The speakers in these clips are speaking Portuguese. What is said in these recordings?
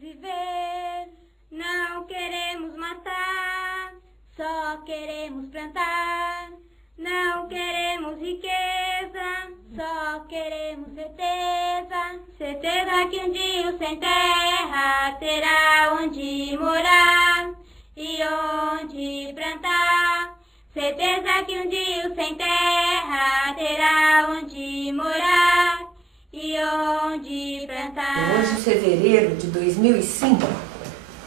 viver, não queremos matar, só queremos plantar. Não queremos riqueza, só queremos certeza. Certeza que um dia o sem terra terá onde morar e onde plantar. Certeza que um dia o sem terra terá onde morar e onde plantar. 11 de fevereiro de 2005,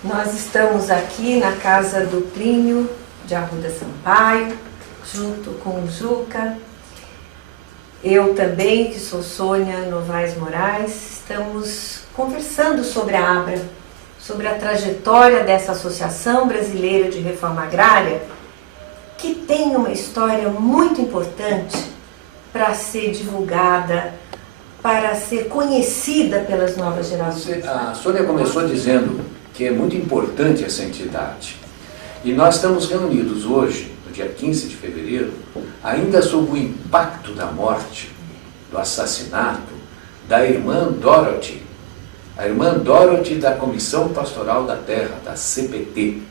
nós estamos aqui na casa do Plínio de Arruda Sampaio, junto com o Juca. Eu também, que sou Sônia Novaes Moraes, estamos conversando sobre a ABRA, sobre a trajetória dessa Associação Brasileira de Reforma Agrária, que tem uma história muito importante para ser divulgada, para ser conhecida pelas novas gerações. A Sônia começou dizendo que é muito importante essa entidade. E nós estamos reunidos hoje, no dia 15 de fevereiro, ainda sob o impacto da morte, do assassinato da irmã Dorothy, a irmã Dorothy da Comissão Pastoral da Terra, da CPT.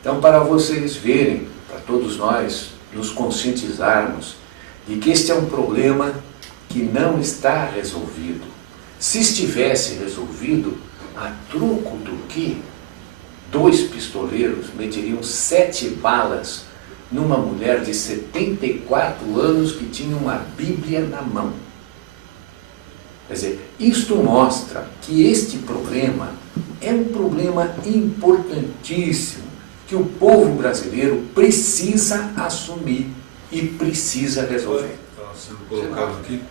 Então, para vocês verem, para todos nós nos conscientizarmos de que este é um problema que não está resolvido. Se estivesse resolvido, a troco do que 2 pistoleiros metiriam 7 balas numa mulher de 74 anos que tinha uma Bíblia na mão. Quer dizer, isto mostra que este problema é um problema importantíssimo, que o povo brasileiro precisa assumir e precisa resolver. Está sendo colocado aqui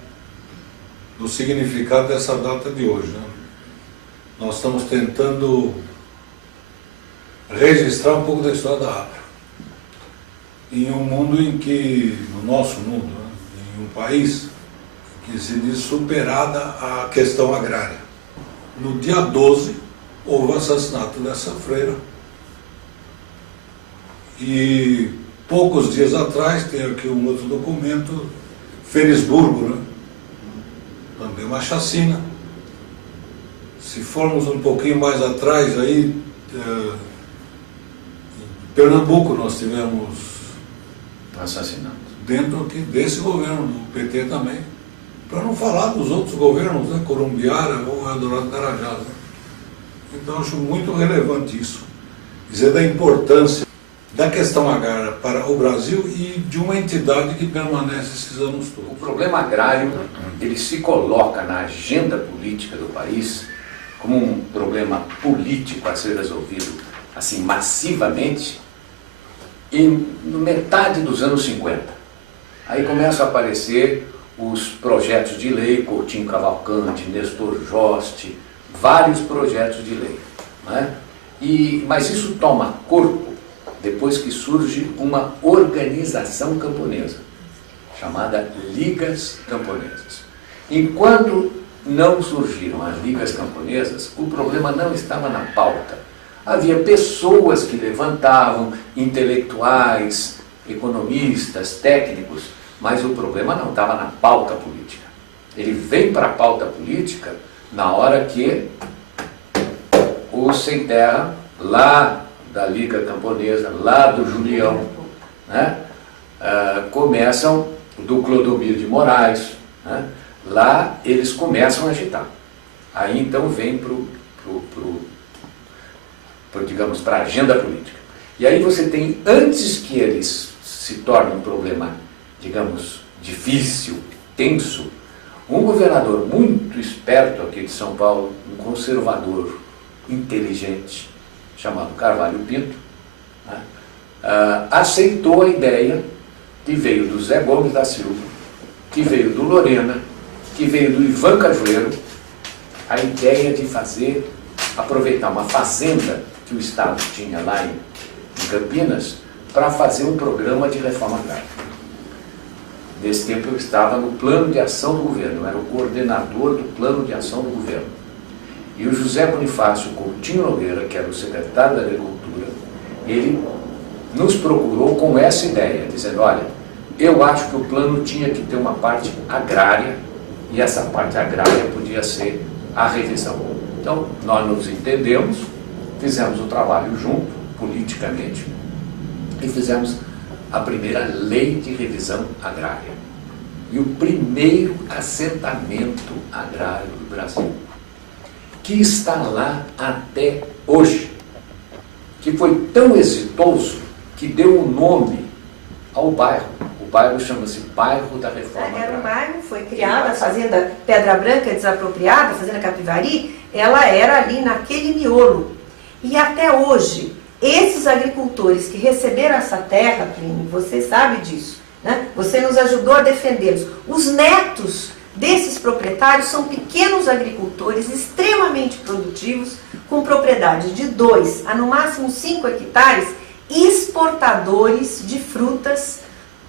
no significado dessa data de hoje, né? Nós estamos tentando registrar um pouco da história da ABRA. Em um mundo em que, no nosso mundo, né, em um país que se diz superada a questão agrária. No dia 12, houve o assassinato dessa freira. E poucos dias atrás, tem aqui um outro documento, Felisburgo, né? Também uma chacina. Se formos um pouquinho mais atrás, aí, em Pernambuco nós tivemos Assassinato. dentro aqui desse governo, do PT também, para não falar dos outros governos, né, Corumbiara ou Eldorado Carajás. Né? Então acho muito relevante isso, dizer da importância da questão agrária para o Brasil e de uma entidade que permanece esses anos todos. O problema agrário, ele se coloca na agenda política do país como um problema político a ser resolvido assim massivamente no metade dos anos 50. Aí começam a aparecer os projetos de lei, Coutinho Cavalcante, Nestor Joste, vários projetos de lei. Né? Mas isso toma corpo depois que surge uma organização camponesa, chamada Ligas Camponesas. Enquanto não surgiram as Ligas Camponesas, o problema não estava na pauta. Havia pessoas que levantavam, intelectuais, economistas, técnicos, mas o problema não estava na pauta política. Ele vem para a pauta política na hora que os sem terra, lá da Liga Camponesa, lá do Julião, né, começam, do Clodomiro de Moraes, né, lá eles começam a agitar. Aí então vem digamos, para a agenda política. E aí você tem, antes que eles se tornem um problema, digamos, difícil, tenso, um governador muito esperto aqui de São Paulo, um conservador inteligente, chamado Carvalho Pinto, né, aceitou a ideia que veio do Zé Gomes da Silva, que veio do Lorena, que veio do Ivan Cajueiro, a ideia de aproveitar uma fazenda que o Estado tinha lá em Campinas para fazer um programa de reforma agrária. Nesse tempo eu estava no plano de ação do governo, eu era o coordenador do plano de ação do governo. E o José Bonifácio Coutinho Nogueira, que era o secretário da Agricultura, ele nos procurou com essa ideia, dizendo, olha, eu acho que o plano tinha que ter uma parte agrária, e essa parte agrária podia ser a revisão. Então, nós nos entendemos, fizemos o trabalho junto, politicamente, e fizemos a primeira lei de revisão agrária. E o primeiro assentamento agrário do Brasil, que está lá até hoje, que foi tão exitoso que deu o nome ao bairro. O bairro chama-se Bairro da Reforma Agrária. Era um bairro, foi criada a Fazenda Pedra Branca desapropriada, a Fazenda Capivari, ela era ali naquele miolo. E até hoje, esses agricultores que receberam essa terra, Plínio, você sabe disso, né? Você nos ajudou a defendê-los. Os netos desses proprietários são pequenos agricultores extremamente produtivos, com propriedades de 2 a no máximo 5 hectares, exportadores de frutas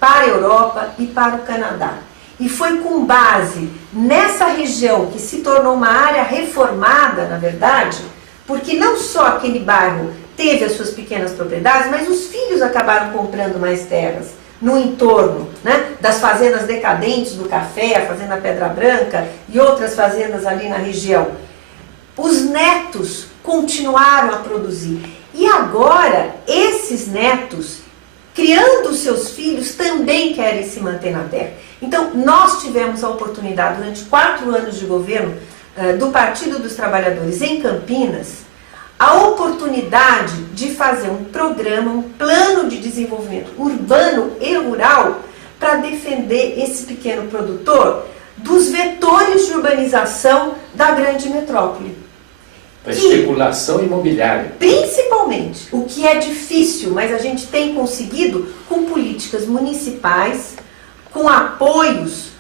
para a Europa e para o Canadá. E foi com base nessa região que se tornou uma área reformada, na verdade, porque não só aquele bairro teve as suas pequenas propriedades, mas os filhos acabaram comprando mais terras no entorno, né, das fazendas decadentes do café, a Fazenda Pedra Branca e outras fazendas ali na região. Os netos continuaram a produzir. E agora, esses netos, criando seus filhos, também querem se manter na terra. Então, nós tivemos a oportunidade, durante 4 anos de governo do Partido dos Trabalhadores em Campinas, a oportunidade de fazer um programa, um plano de desenvolvimento urbano e rural para defender esse pequeno produtor dos vetores de urbanização da grande metrópole. Para especulação imobiliária. Principalmente, o que é difícil, mas a gente tem conseguido com políticas municipais, com apoios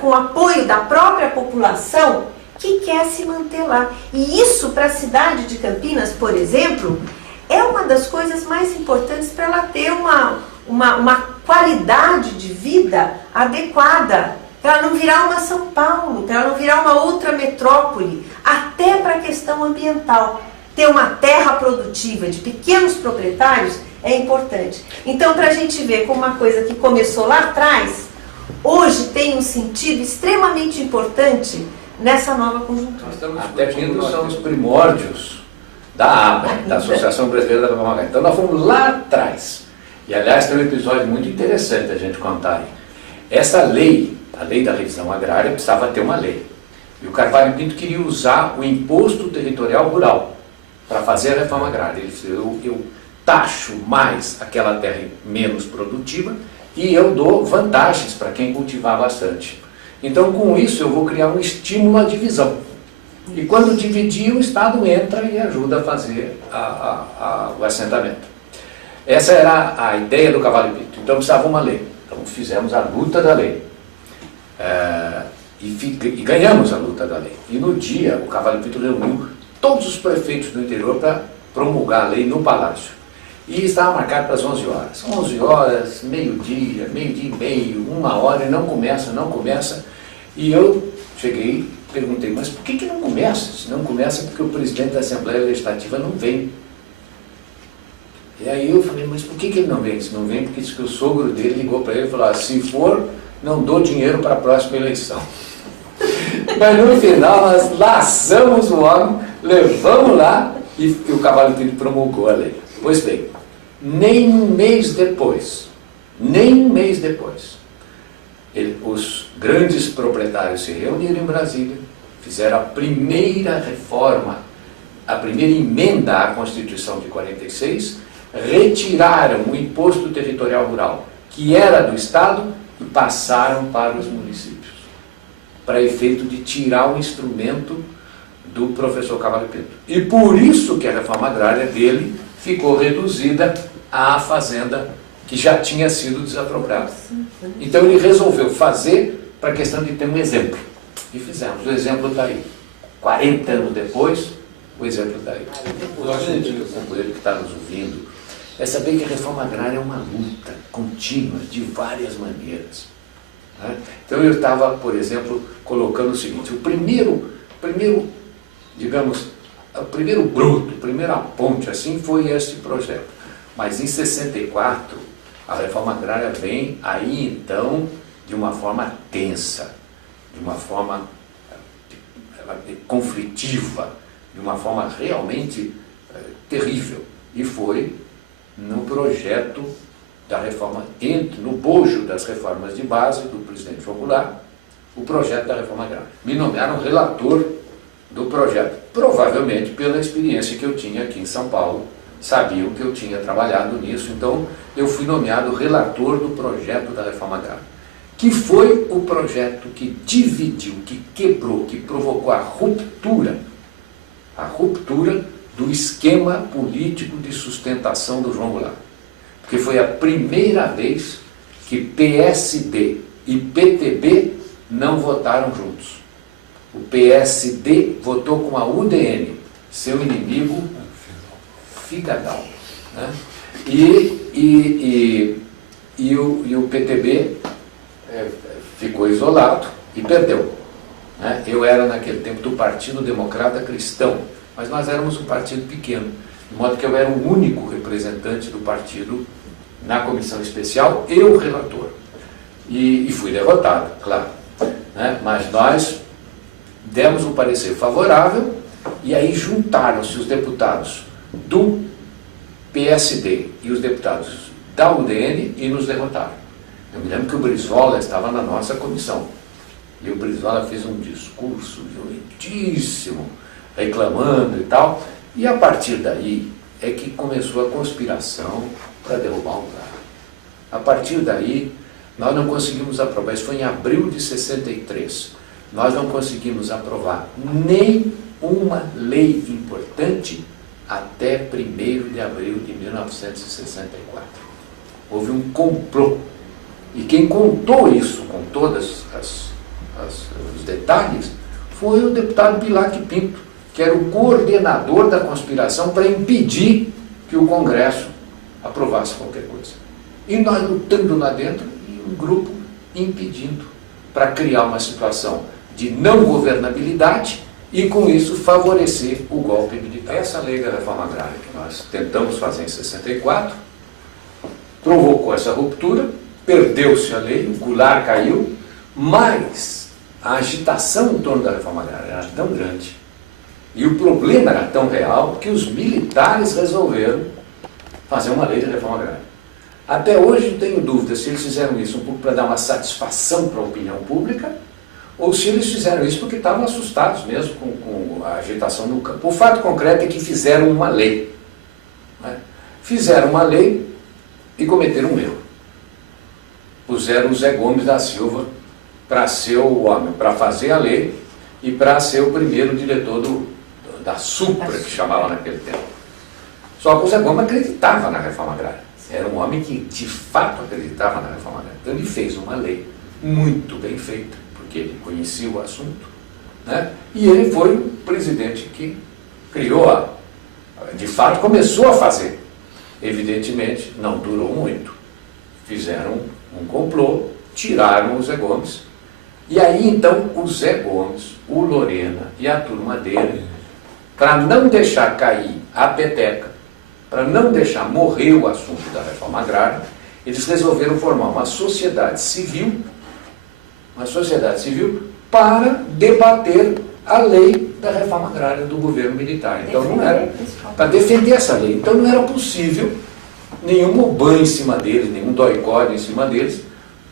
com o apoio da própria população que quer se manter lá. E isso para a cidade de Campinas, por exemplo, é uma das coisas mais importantes para ela ter uma qualidade de vida adequada, para ela não virar uma São Paulo, para ela não virar uma outra metrópole, até para a questão ambiental. Ter uma terra produtiva de pequenos proprietários é importante. Então, para a gente ver como uma coisa que começou lá atrás, hoje tem um sentido extremamente importante nessa nova conjuntura. Até porque são os primórdios da ABRA, da Associação Brasileira da Reforma Agrária. Então nós fomos lá atrás. E aliás tem um episódio muito interessante a gente contar aí. Essa lei, a lei da revisão agrária, precisava ter uma lei. E o Carvalho Pinto queria usar o imposto territorial rural para fazer a reforma agrária. Ele disse, eu taxo mais aquela terra menos produtiva e eu dou vantagens para quem cultivar bastante. Então, com isso, eu vou criar um estímulo à divisão. E quando dividir, o Estado entra e ajuda a fazer o assentamento. Essa era a ideia do Carvalho Pinto. Então, precisava uma lei. Então, fizemos a luta da lei. E ganhamos a luta da lei. E no dia, o Carvalho Pinto reuniu todos os prefeitos do interior para promulgar a lei no Palácio. E estava marcado para as 11 horas. 11 horas, meio-dia, meio-dia e meio, 1 hora, e não começa. E eu cheguei e perguntei, mas por que não começa? Se não começa, porque o presidente da Assembleia Legislativa não vem. E aí eu falei, mas por que ele não vem? Se não vem, porque disse que o sogro dele ligou para ele e falou, se for, não dou dinheiro para a próxima eleição. Mas no final nós laçamos o homem, levamos lá e o Carvalho Pinto promulgou a lei. Pois bem, nem um mês depois, os grandes proprietários se reuniram em Brasília, fizeram a primeira reforma, a primeira emenda à Constituição de 46, retiraram o imposto territorial rural, que era do Estado, e passaram para os municípios, para efeito de tirar o instrumento do professor Carvalho Pinto. E por isso que a reforma agrária dele ficou reduzida à fazenda que já tinha sido desapropriada. Então ele resolveu fazer para a questão de ter um exemplo. E fizemos. O exemplo está aí. 40 anos depois, o exemplo está aí. O companheiro que está nos ouvindo é saber que a reforma agrária é uma luta contínua, de várias maneiras. Né? Então eu estava, por exemplo, colocando o seguinte, o primeiro bruto, a primeira ponte assim foi este projeto. Mas em 64, a reforma agrária vem aí então de uma forma tensa, de uma forma conflitiva, de uma forma realmente terrível. E foi no projeto da reforma, no bojo das reformas de base do presidente João Goulart, o projeto da reforma agrária. Me nomearam relator do projeto, provavelmente pela experiência que eu tinha aqui em São Paulo, sabiam que eu tinha trabalhado nisso, então eu fui nomeado relator do projeto da reforma agrária, que foi o projeto que dividiu, que quebrou, que provocou a ruptura do esquema político de sustentação do João Goulart. Porque foi a primeira vez que PSD e PTB não votaram juntos. O PSD votou com a UDN, seu inimigo figadal, né? E o PTB ficou isolado e perdeu, né? Eu era naquele tempo do Partido Democrata Cristão, mas nós éramos um partido pequeno, de modo que eu era o único representante do partido na comissão especial e o relator. E fui derrotado, claro, né? Mas nós demos um parecer favorável e aí juntaram-se os deputados do PSD e os deputados da UDN e nos derrotaram. Eu me lembro que o Brizola estava na nossa comissão e o Brizola fez um discurso violentíssimo, reclamando e tal, e a partir daí é que começou a conspiração para derrubar o Goulart. A partir daí nós não conseguimos aprovar, isso foi em abril de 63, nós não conseguimos aprovar nem uma lei importante até 1º de abril de 1964. Houve um complô. E quem contou isso com todos os detalhes foi o deputado Bilac Pinto, que era o coordenador da conspiração para impedir que o Congresso aprovasse qualquer coisa. E nós lutando lá dentro e um grupo impedindo, para criar uma situação de não governabilidade e com isso favorecer o golpe militar. Essa lei da reforma agrária que nós tentamos fazer em 64 provocou essa ruptura, perdeu-se a lei, o Goulart caiu, mas a agitação em torno da reforma agrária era tão grande e o problema era tão real que os militares resolveram fazer uma lei de reforma agrária. Até hoje não tenho dúvida se eles fizeram isso um pouco para dar uma satisfação para a opinião pública ou se eles fizeram isso porque estavam assustados mesmo com a agitação no campo. O fato concreto é que fizeram uma lei, né? Fizeram uma lei e cometeram um erro. Puseram o Zé Gomes da Silva para ser o homem, para fazer a lei e para ser o primeiro diretor da Supra, que chamava naquele tempo. Só que o Zé Gomes acreditava na reforma agrária. Era um homem que de fato acreditava na reforma agrária. Então ele fez uma lei muito bem feita, porque ele conhecia o assunto, né? E ele foi o presidente que criou, de fato começou a fazer. Evidentemente não durou muito. Fizeram um complô, tiraram o Zé Gomes, e aí então o Zé Gomes, o Lorena e a turma dele, para não deixar cair a peteca, para não deixar morrer o assunto da reforma agrária, eles resolveram formar uma sociedade civil para debater a lei da reforma agrária do governo militar. Então não era para defender essa lei. Então não era possível nenhum moban em cima deles, nenhum doicode em cima deles.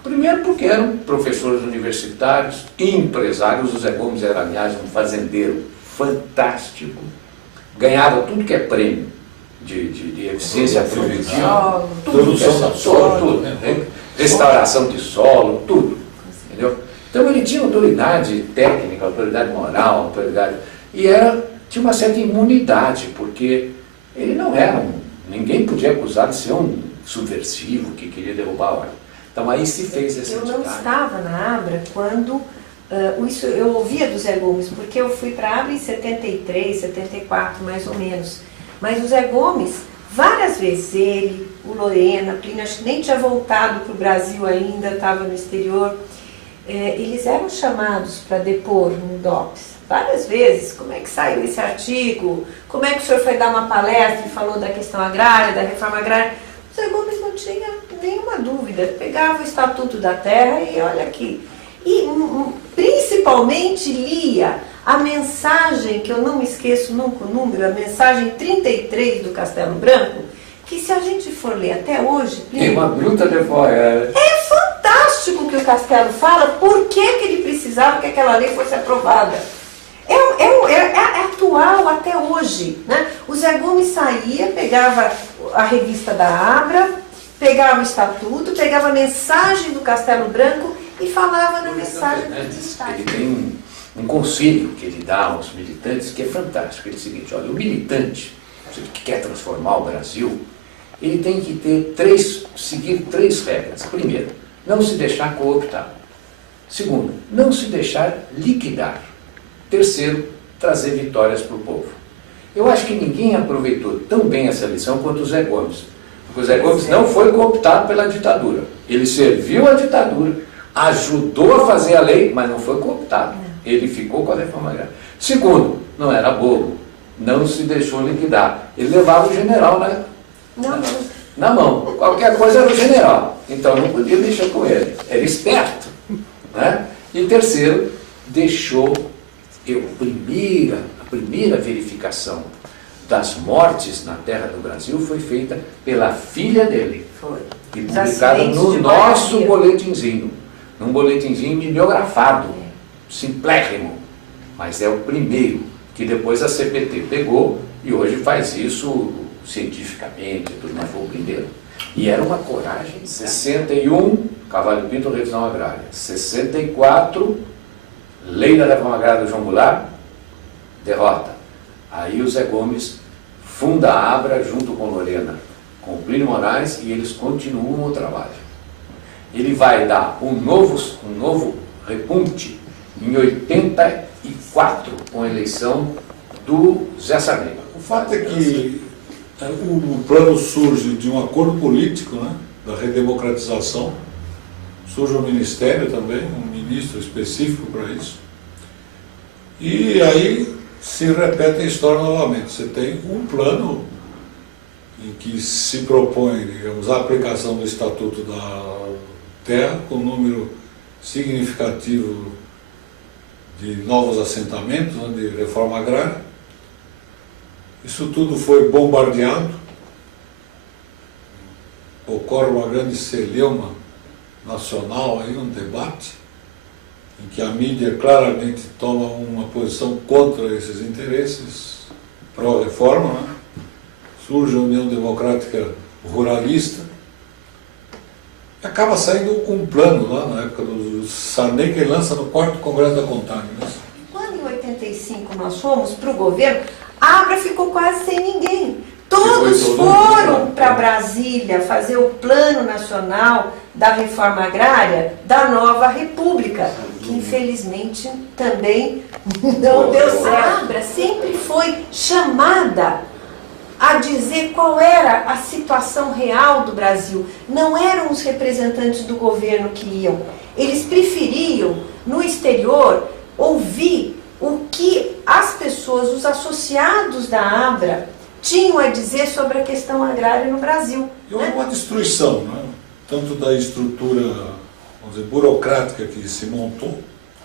Primeiro porque eram professores universitários, empresários. O Zé Gomes era, aliás, um fazendeiro fantástico, ganhava tudo que é prêmio de eficiência produtiva, tudo, restauração de solo, tudo, entendeu? Então ele tinha autoridade técnica, autoridade moral, autoridade, e tinha uma certa imunidade, porque ele não era ninguém podia acusar de ser um subversivo que queria derrubar a ordem. Então aí se fez essa entidade. Eu não estava na Abra quando isso eu ouvia do Zé Gomes, porque eu fui para a Abra em 73, 74 mais ou menos. Mas o Zé Gomes, várias vezes, ele, o Lorena, Plínio, acho que nem tinha voltado para o Brasil ainda, estava no exterior, eles eram chamados para depor no DOPS. Várias vezes, como é que saiu esse artigo, como é que o senhor foi dar uma palestra e falou da questão agrária, da reforma agrária. O Zé Gomes não tinha nenhuma dúvida, pegava o Estatuto da Terra e olha aqui. E principalmente lia a mensagem, que eu não me esqueço nunca o número, a mensagem 33 do Castelo Branco, que se a gente for ler até hoje... Tem uma bruta de fora. É fantástico o que o Castelo fala, por que ele precisava que aquela lei fosse aprovada. É atual até hoje, né? O Zé Gomes saía, pegava a revista da Abra, pegava o estatuto, pegava a mensagem do Castelo Branco e falava na mensagem do Ele tem um conselho que ele dá aos militantes que é fantástico. Ele é o seguinte: olha, o militante que quer transformar o Brasil, ele tem que seguir 3 regras. Primeiro, não se deixar cooptar. Segundo, não se deixar liquidar. Terceiro, trazer vitórias para o povo. Eu acho que ninguém aproveitou tão bem essa lição quanto o Zé Gomes. Porque o Zé Gomes não foi cooptado pela ditadura. Ele serviu a ditadura, ajudou a fazer a lei, mas não foi cooptado. Ele ficou com a reforma agrária. Segundo, não era bobo, não se deixou liquidar. Ele levava o general na mão. Qualquer coisa era o general. Então não podia mexer com ele. Era esperto. Né? E terceiro, deixou a primeira verificação das mortes na terra do Brasil foi feita pela filha dele. Foi. E publicada no nosso boletinzinho. Num boletinzinho mimeografado, simplérrimo. Mas é o primeiro, que depois a CPT pegou e hoje faz isso cientificamente, tudo, mas foi o primeiro. E era uma coragem. 61, Cavalho Pinto, revisão agrária. 64, lei da reforma agrária do João Goulart, derrota. Aí o Zé Gomes funda a Abra junto com Lorena, com o Plínio Moraes, e eles continuam o trabalho. Ele vai dar um novo repunte em 84, com a eleição do Zé Sarney. O fato é que o plano surge de um acordo político, né, da redemocratização. Surge um ministério também, um ministro específico para isso. E aí se repete a história novamente. Você tem um plano em que se propõe, digamos, a aplicação do Estatuto da Terra, com um número significativo de novos assentamentos, né, de reforma agrária. Isso tudo foi bombardeado. Ocorre uma grande celeuma nacional, aí, um debate, em que a mídia claramente toma uma posição contra esses interesses, pró-reforma, né? Surge a União Democrática Ruralista, e acaba saindo um plano lá na época do Sarney, que ele lança no 4º Congresso da CONTAG. Né? Quando em 85 nós fomos para o governo, a Abra ficou quase sem ninguém. Todos foram para Brasília fazer o Plano Nacional da Reforma Agrária da Nova República, que infelizmente também não deu certo. A Abra sempre foi chamada a dizer qual era a situação real do Brasil. Não eram os representantes do governo que iam. Eles preferiam, no exterior, ouvir o que as pessoas, os associados da Abra, tinham a dizer sobre a questão agrária no Brasil. E houve uma destruição, né? Tanto da estrutura, vamos dizer, burocrática que se montou,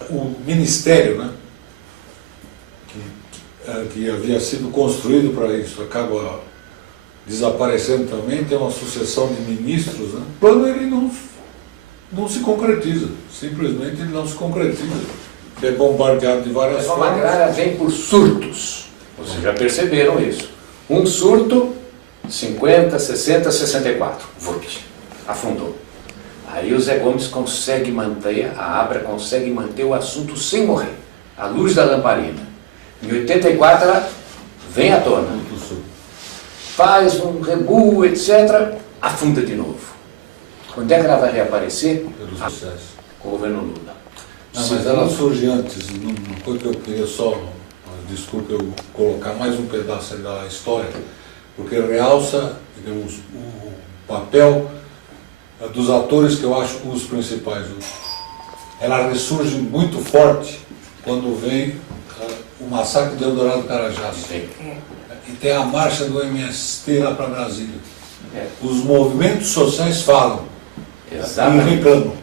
o ministério, né? Que havia sido construído para isso, acaba desaparecendo também, tem uma sucessão de ministros, né? O plano ele não se concretiza, simplesmente ele não se concretiza. Ele é bombardeado de várias formas. A reforma agrária vem por surtos, vocês já perceberam isso. Um surto, 50, 60, 64, afundou. Aí o Zé Gomes consegue manter, a Abra consegue manter o assunto sem morrer, à luz da lamparina. Em 84 ela vem à tona, faz um rebu, etc., afunda de novo. Quando é que ela vai reaparecer? Pelo sucesso. Com o governo Lula. Não, mas ela surge antes, não foi que eu queria só, desculpa eu colocar mais um pedaço aí da história, porque realça, digamos, o papel dos atores que eu acho os principais. Ela ressurge muito forte quando vem o massacre de Eldorado do Carajás. E tem a marcha do MST lá para Brasília. Os movimentos sociais falam. Exatamente. E reclamam.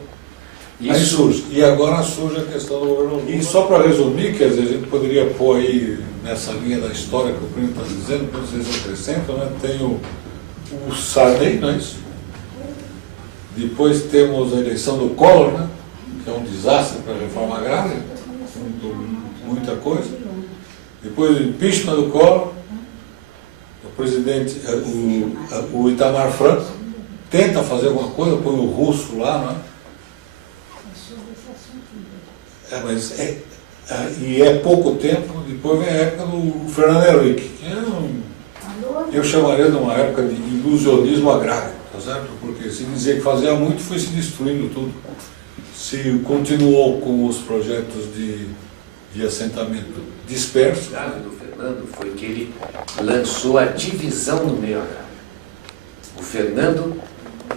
Aí surge. E agora surge a questão do governo Lula. E só para resumir, quer dizer, a gente poderia pôr aí, nessa linha da história que o Plínio está dizendo, que vocês acrescentam, né? Tem o Sarney, não é isso? Depois temos a eleição do Collor, né? Que é um desastre para a reforma agrária, muita coisa. Depois o impeachment do Collor, o presidente, o Itamar Franco, tenta fazer alguma coisa, põe o russo lá, não é? E é pouco tempo, depois vem a época do Fernando Henrique, que eu chamaria de uma época de ilusionismo agrário, tá certo? Porque se dizer que fazia muito, foi se destruindo tudo. Se continuou com os projetos de assentamento disperso. O caso do Fernando foi que ele lançou a divisão no meio agrário. O Fernando,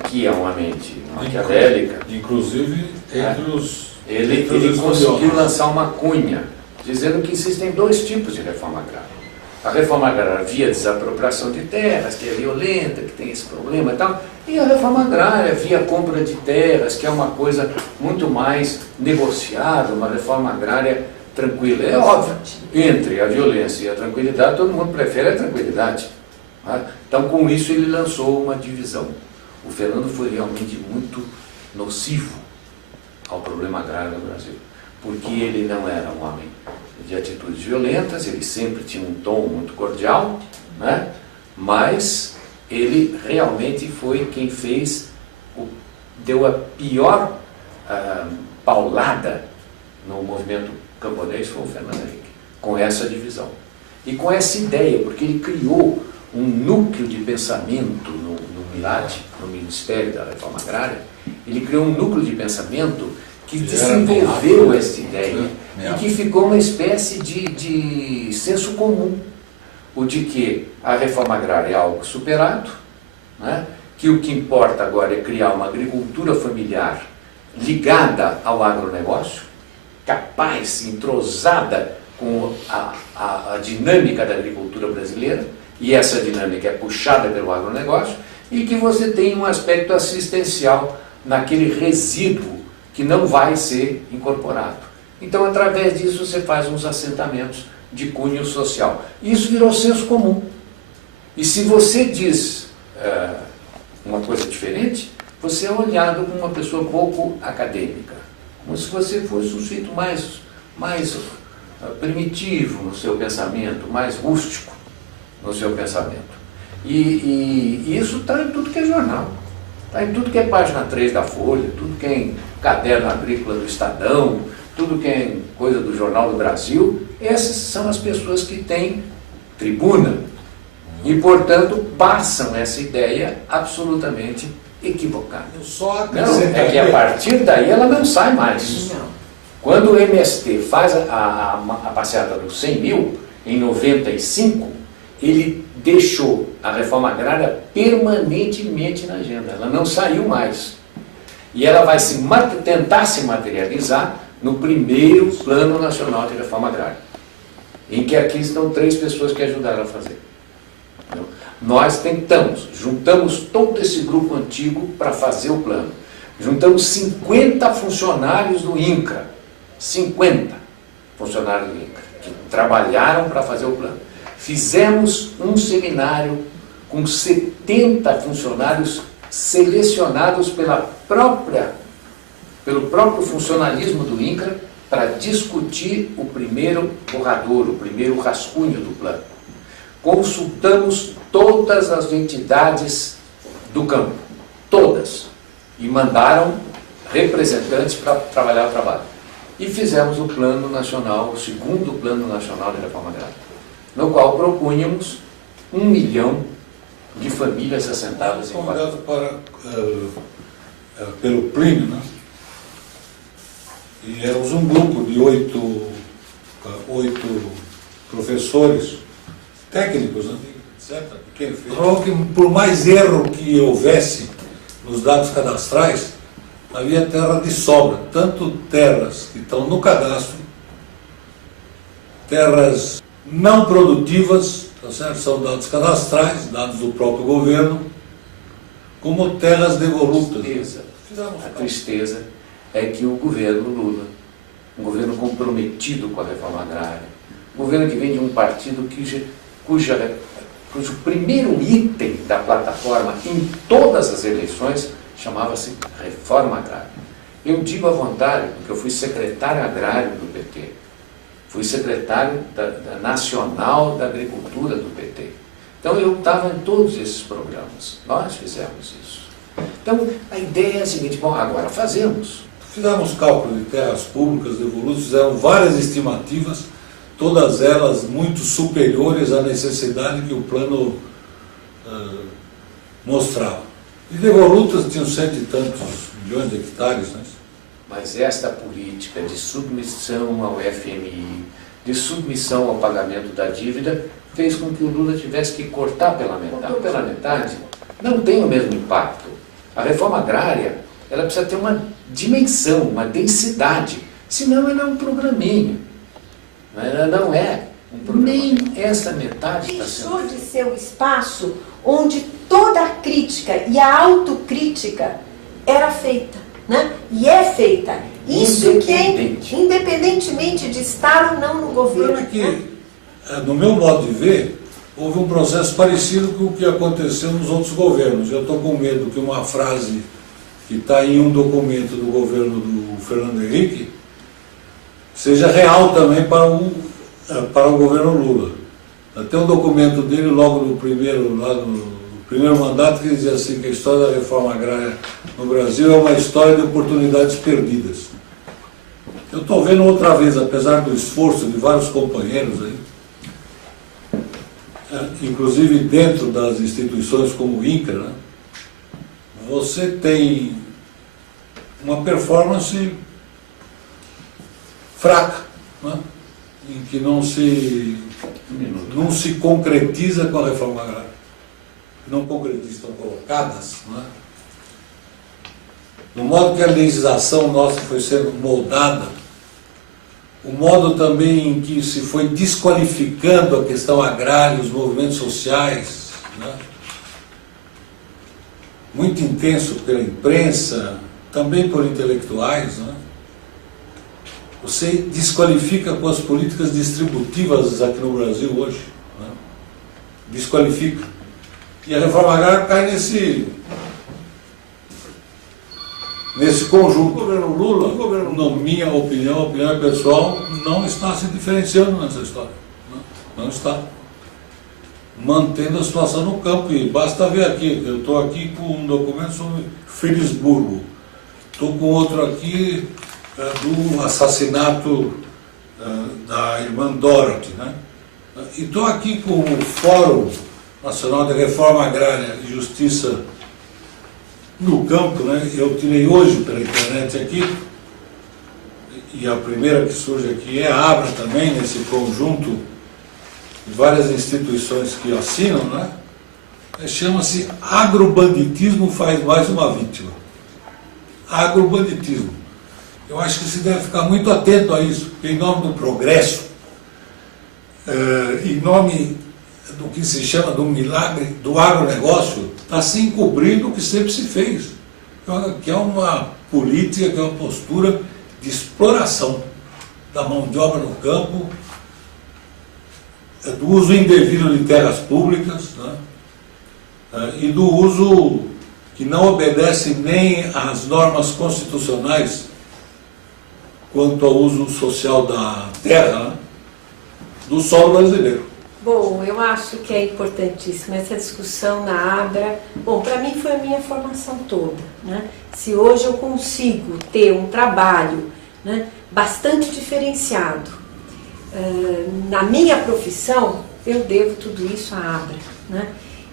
que é uma mente maquiavélica, inclusive entre os... Ele conseguiu lançar uma cunha, dizendo que existem dois tipos de reforma agrária. A reforma agrária via desapropriação de terras, que é violenta, que tem esse problema e tal, e a reforma agrária via compra de terras, que é uma coisa muito mais negociada, uma reforma agrária tranquila. É óbvio, entre a violência e a tranquilidade, todo mundo prefere a tranquilidade. Então, com isso, ele lançou uma divisão. O Fernando foi realmente muito nocivo ao problema agrário no Brasil, porque ele não era um homem de atitudes violentas, ele sempre tinha um tom muito cordial, né? Mas ele realmente foi quem deu a pior paulada no movimento camponês, foi o Fernando Henrique, com essa divisão. E com essa ideia, porque ele criou um núcleo de pensamento no MILAD, no Ministério da Reforma Agrária. Ele criou um núcleo de pensamento que desenvolveu essa ideia e que ficou uma espécie de senso comum, o de que a reforma agrária é algo superado, né? Que o que importa agora é criar uma agricultura familiar ligada ao agronegócio, capaz, entrosada com a dinâmica da agricultura brasileira, e essa dinâmica é puxada pelo agronegócio, e que você tem um aspecto assistencial naquele resíduo que não vai ser incorporado. Então, através disso, você faz uns assentamentos de cunho social. Isso virou senso comum. E se você diz uma coisa diferente, você é olhado como uma pessoa pouco acadêmica, como se você fosse um sujeito mais primitivo no seu pensamento, mais rústico no seu pensamento. E isso está em tudo que é jornal, está em tudo que é página 3 da Folha, tudo que é em caderno agrícola do Estadão, tudo que é em coisa do Jornal do Brasil. Essas são as pessoas que têm tribuna e, portanto, passam essa ideia absolutamente equivocada. Não, é que a partir daí ela não sai mais. Não. Quando o MST faz a passeata dos 100 mil, em 95, ele deixou a reforma agrária permanentemente na agenda. Ela não saiu mais. E ela vai tentar se materializar no primeiro Plano Nacional de Reforma Agrária, em que aqui estão 3 pessoas que ajudaram a fazer. Nós juntamos todo esse grupo antigo para fazer o plano. Juntamos 50 funcionários do INCRA, 50 funcionários do INCRA, que trabalharam para fazer o plano. Fizemos um seminário com 70 funcionários selecionados pelo próprio funcionalismo do INCRA para discutir o primeiro borrador, o primeiro rascunho do plano. Consultamos todas as entidades do campo, todas, e mandaram representantes para trabalhar o trabalho. E fizemos o Plano Nacional, o segundo Plano Nacional de Reforma Agrária, no qual propunhamos 1 milhão de famílias assentadas em convidado pelo Plínio, né? E éramos um grupo de 8 professores técnicos, né? Etc. Que por mais erro que houvesse nos dados cadastrais, havia terra de sobra, tanto terras que estão no cadastro, terras não produtivas, tá certo? São dados cadastrais, dados do próprio governo, como terras devolutas. A tristeza é que o governo Lula, um governo comprometido com a reforma agrária, um governo que vem de um partido cujo primeiro item da plataforma em todas as eleições chamava-se reforma agrária. Eu digo à vontade, porque eu fui secretário agrário do PT, fui secretário da Nacional da Agricultura do PT. Então eu estava em todos esses programas, nós fizemos isso. Então a ideia é a seguinte, bom, agora fazemos. Fizemos cálculo de terras públicas, devolutos, fizeram várias estimativas, todas elas muito superiores à necessidade que o plano mostrava. E devolutas tinham 100 e tantos milhões de hectares, né? Mas esta política de submissão ao FMI, de submissão ao pagamento da dívida, fez com que o Lula tivesse que cortar pela metade. Cortou pela metade, não tem o mesmo impacto. A reforma agrária, ela precisa ter uma dimensão, uma densidade, senão ela é um programinha. Ela não é um programa. Nem essa metade está sendo. Deixou de ser o espaço onde toda a crítica e a autocrítica era feita, né? E é feita. Isso que é independentemente de estar ou não no governo. O problema é que, no meu modo de ver, houve um processo parecido com o que aconteceu nos outros governos. Eu estou com medo que uma frase que está em um documento do governo do Fernando Henrique seja real também para o governo Lula. Tem um documento dele logo no primeiro mandato que dizia assim que a história da reforma agrária no Brasil é uma história de oportunidades perdidas. Eu estou vendo outra vez, apesar do esforço de vários companheiros aí, inclusive dentro das instituições como o INCRA, né, você tem uma performance fraca, né, em que não se concretiza com a reforma agrária. Não concretizam, estão colocadas, né, no modo que a legislação nossa foi sendo moldada, o modo também em que se foi desqualificando a questão agrária, os movimentos sociais, né, muito intenso pela imprensa, também por intelectuais, né? Você desqualifica com as políticas distributivas aqui no Brasil hoje, né? Desqualifica. E a reforma agrária cai nesse conjunto. O governo Lula, na minha opinião pessoal, não está se diferenciando nessa história. Não está. Mantendo a situação no campo. E basta ver aqui, eu estou aqui com um documento sobre Felisburgo. Estou com outro aqui do assassinato da irmã Dorothy, né? E estou aqui com o Fórum Nacional de Reforma Agrária e Justiça no campo, né? Eu tirei hoje pela internet aqui, e a primeira que surge aqui é a ABRA também, nesse conjunto de várias instituições que assinam, né? Chama-se Agrobanditismo faz mais uma vítima. Agrobanditismo. Eu acho que se deve ficar muito atento a isso, porque em nome do progresso, em nome do que se chama do milagre do agronegócio, está se encobrindo o que sempre se fez, que é uma política, que é uma postura de exploração da mão de obra no campo, do uso indevido de terras públicas, né? E do uso que não obedece nem às normas constitucionais quanto ao uso social da terra, né? Do solo brasileiro. Bom, eu acho que é importantíssima essa discussão na ABRA. Bom, para mim foi a minha formação toda, né? Se hoje eu consigo ter um trabalho, né, bastante diferenciado na minha profissão, eu devo tudo isso à ABRA, né?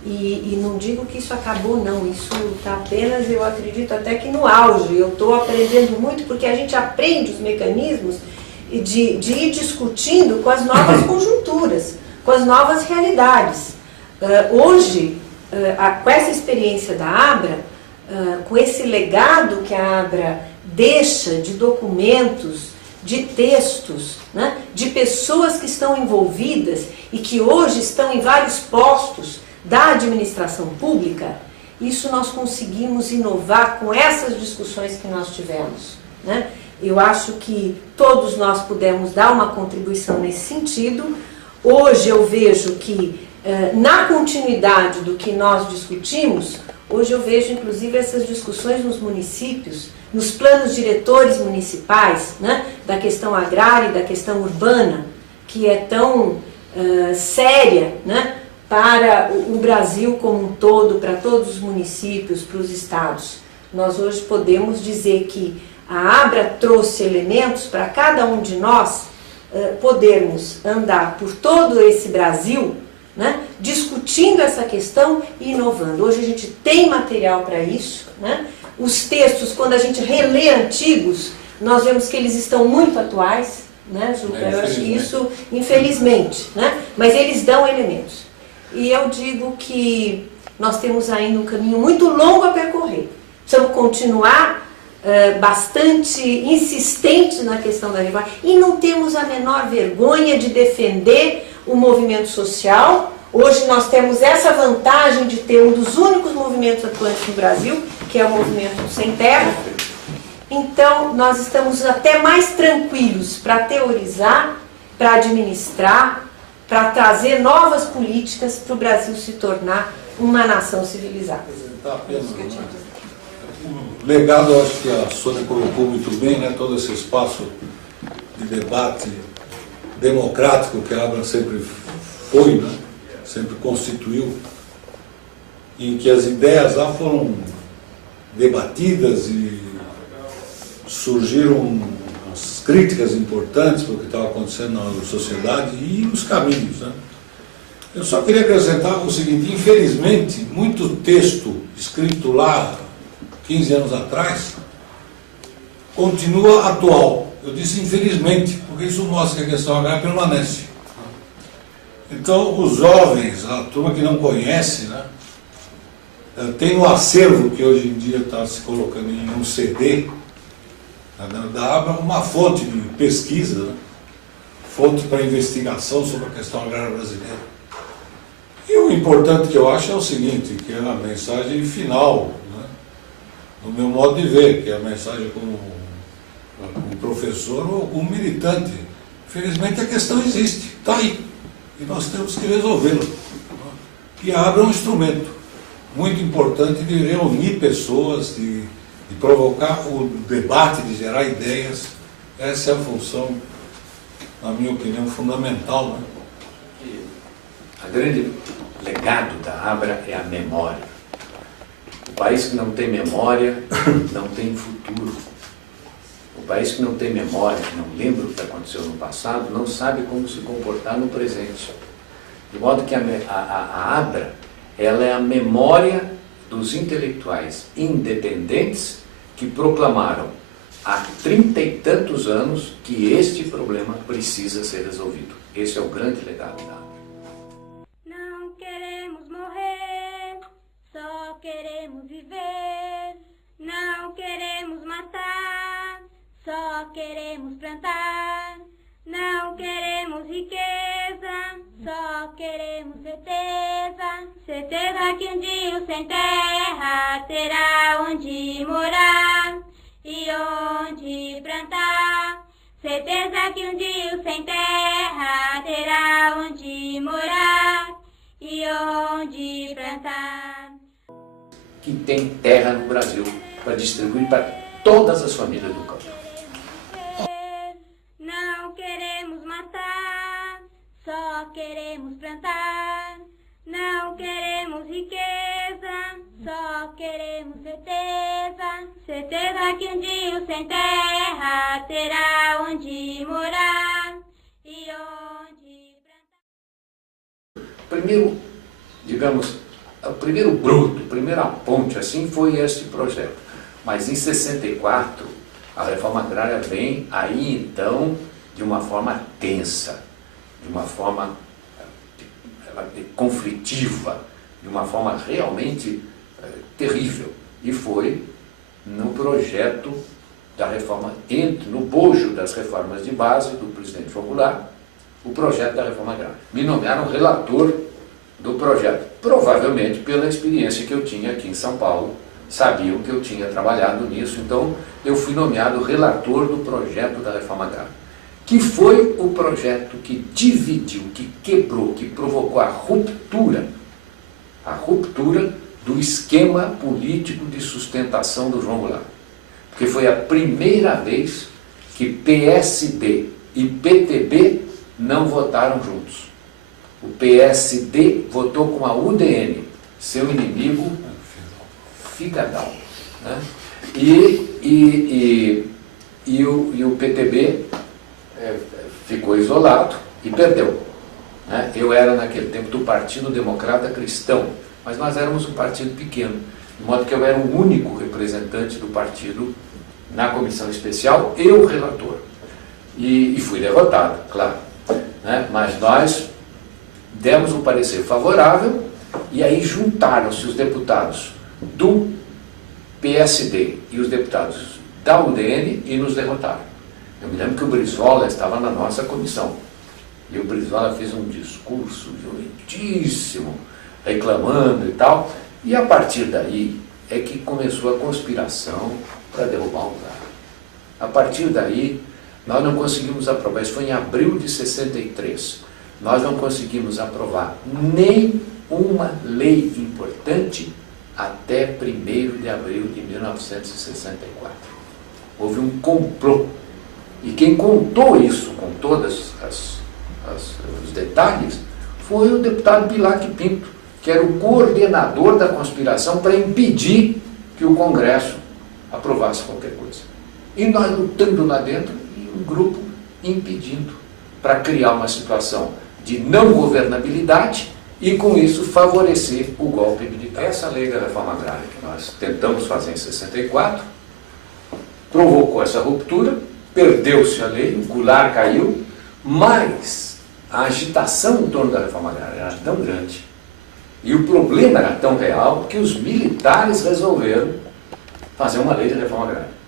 E não digo que isso acabou, não, isso está apenas, eu acredito até que no auge. Eu estou aprendendo muito porque a gente aprende os mecanismos de ir discutindo com as novas conjunturas, com as novas realidades. Hoje, com essa experiência da ABRA, com esse legado que a ABRA deixa de documentos, de textos, né, de pessoas que estão envolvidas e que hoje estão em vários postos da administração pública, isso nós conseguimos inovar com essas discussões que nós tivemos. né? Eu acho que todos nós pudemos dar uma contribuição nesse sentido. Hoje eu vejo que, na continuidade do que nós discutimos, hoje eu vejo inclusive essas discussões nos municípios, nos planos diretores municipais, né, da questão agrária e da questão urbana, que é tão séria, né, para o Brasil como um todo, para todos os municípios, para os estados. Nós hoje podemos dizer que a Abra trouxe elementos para cada um de nós podermos andar por todo esse Brasil, né, discutindo essa questão e inovando. Hoje a gente tem material para isso, né? Os textos, quando a gente relê antigos, nós vemos que eles estão muito atuais, né, Juca? Eu acho que isso, infelizmente, né? Mas eles dão elementos. E eu digo que nós temos ainda um caminho muito longo a percorrer. Precisamos continuar bastante insistentes na questão da reforma e não temos a menor vergonha de defender o movimento social. Hoje nós temos essa vantagem de ter um dos únicos movimentos atuantes no Brasil, que é o movimento Sem Terra. Então nós estamos até mais tranquilos para teorizar, para administrar, para trazer novas políticas para o Brasil se tornar uma nação civilizada. O legado, eu acho que a Sônia colocou muito bem, né, todo esse espaço de debate democrático que a Abra sempre foi, né, sempre constituiu, em que as ideias lá foram debatidas e surgiram as críticas importantes para o que estava acontecendo na sociedade e os caminhos, né. Eu só queria acrescentar o seguinte: infelizmente, muito texto escrito lá 15 anos atrás continua atual. Eu disse infelizmente, porque isso mostra que a questão agrária permanece. Então, os jovens, a turma que não conhece, né, tem no acervo que hoje em dia está se colocando em um CD da Abra uma fonte de pesquisa, né, fonte para investigação sobre a questão agrária brasileira. E o importante que eu acho é o seguinte, que é a mensagem final, né, no meu modo de ver, que é a mensagem como professor ou como militante. Infelizmente a questão existe, está aí, e nós temos que resolvê-la. E a Abra é um instrumento muito importante de reunir pessoas, de provocar o debate, de gerar ideias. Essa é a função, na minha opinião, fundamental, né? O grande legado da Abra é a memória. O país que não tem memória não tem futuro. O país que não tem memória, que não lembra o que aconteceu no passado, não sabe como se comportar no presente. De modo que a Abra, ela é a memória dos intelectuais independentes que proclamaram há 30 e tantos anos que este problema precisa ser resolvido. Esse é o grande legado da Abra. Não queremos morrer, só queremos viver. Não queremos matar, só queremos plantar. Não queremos riqueza, só queremos certeza. Certeza que um dia o sem terra terá onde morar e onde plantar. Certeza que um dia o sem terra terá onde morar e onde plantar. Que tem terra no Brasil para distribuir para todas as famílias do campo. Não queremos matar, só queremos plantar. Não queremos riqueza, só queremos certeza. Certeza que um dia o sem terra terá onde morar e onde plantar. Primeiro, digamos, o primeiro bruto, a primeira ponte assim foi este projeto. Mas em 64, a reforma agrária vem aí então de uma forma tensa, de uma forma conflitiva, de uma forma realmente terrível. E foi no projeto da reforma, no bojo das reformas de base do presidente Goulart, o projeto da reforma agrária. Me nomearam relator do projeto, provavelmente pela experiência que eu tinha aqui em São Paulo, sabiam que eu tinha trabalhado nisso, então eu fui nomeado relator do projeto da reforma agrária, que foi o projeto que dividiu, que quebrou, que provocou a ruptura do esquema político de sustentação do João Goulart. Porque foi a primeira vez que PSD e PTB não votaram juntos. O PSD votou com a UDN, seu inimigo figadão, né? E o PTB ficou isolado e perdeu, né? Eu era naquele tempo do Partido Democrata Cristão, mas nós éramos um partido pequeno, de modo que eu era o único representante do partido na comissão especial e o relator. E fui derrotado, claro, né? Mas nós demos um parecer favorável e aí juntaram-se os deputados do PSD e os deputados da UDN e nos derrotaram. Eu me lembro que o Brizola estava na nossa comissão e o Brizola fez um discurso violentíssimo, reclamando e tal, e a partir daí é que começou a conspiração para derrubar o Goulart. A partir daí nós não conseguimos aprovar, isso foi em abril de 63, nós não conseguimos aprovar nem uma lei importante até 1º de abril de 1964. Houve um complô. E quem contou isso com todos os detalhes foi o deputado Bilac Pinto, que era o coordenador da conspiração para impedir que o Congresso aprovasse qualquer coisa. E nós lutando lá dentro e um grupo impedindo, para criar uma situação de não governabilidade e com isso favorecer o golpe militar. Essa lei da reforma agrária que nós tentamos fazer em 64 provocou essa ruptura, perdeu-se a lei, o Goulart caiu, mas a agitação em torno da reforma agrária era tão grande e o problema era tão real que os militares resolveram fazer uma lei de reforma agrária.